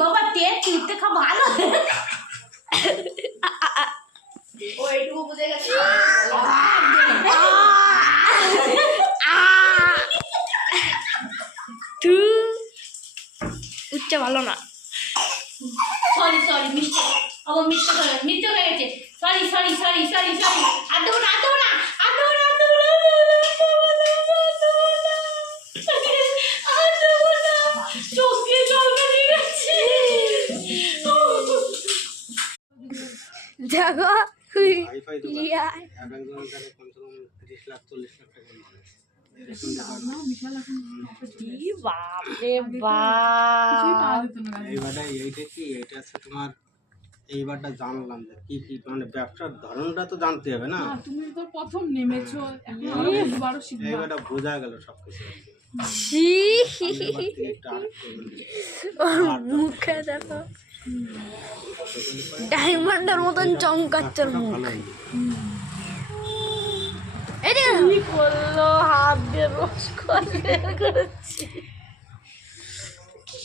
বাবা তেল তুলতে খা ভালো ও এইটুকু বুঝে গেছে উচ্চা ভালো না। সরি সরি মিস্টেক আমার মিস্টেক হয়ে গেছে sorry sorry sorry sorry sorry আর দেবো না চোখে জল বেরিয়ে গেছে দেখো হাইফাই দোকান এক একজনের কাছে কমসে কম 30 লাখ 40 লাখ টাকা বাপরে বাপ। এইবারটা এইটা কি এটা আছে তোমার এইবারটা জানলাম যে কি কি মানে ব্যবসার ধরনটা তো জানতে হবে না তুমি তো প্রথম নেমেছো এখন আরো বড় শিখবা এইবারটা বোঝা গেল সবকিছু ওর মুখে দেখো ডায়মন্ডের মতন চমকাচ্ছে মুখ। এটা কি করলো হাত দিয়ে রোজ করে করেছি